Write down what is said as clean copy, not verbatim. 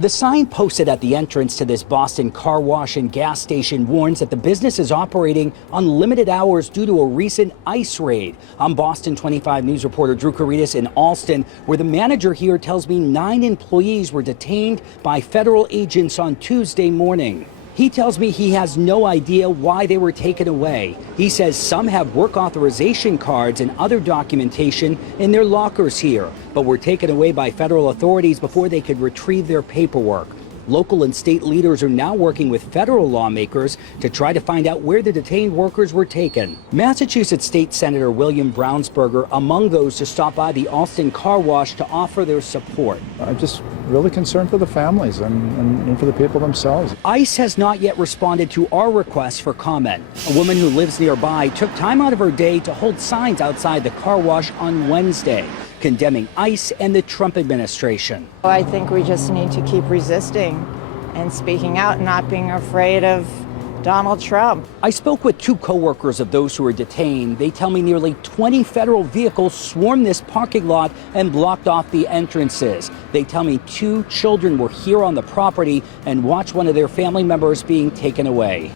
The sign posted at the entrance to this Boston car wash and gas station warns that the business is operating on limited hours due to a recent ICE raid. I'm Boston 25 News reporter Drew Caritas in Allston, where the manager here tells me 9 employees were detained by federal agents on Tuesday morning. He tells me he has no idea why they were taken away. He says some have work authorization cards and other documentation in their lockers here, but were taken away by federal authorities before they could retrieve their paperwork. Local and state leaders are now working with federal lawmakers to try to find out where the detained workers were taken. Massachusetts State Senator William Brownsberger among those to stop by the Allston car wash to offer their support. I'm just really concerned for the families and for the people themselves. ICE has not yet responded to our request for comment. A woman who lives nearby took time out of her day to hold signs outside the car wash on Wednesday, condemning ICE and the Trump administration. I think we just need to keep resisting and speaking out and not being afraid of Donald Trump. I spoke with 2 co-workers of those who were detained. They tell me nearly 20 federal vehicles swarmed this parking lot and blocked off the entrances. They tell me 2 children were here on the property and watched one of their family members being taken away.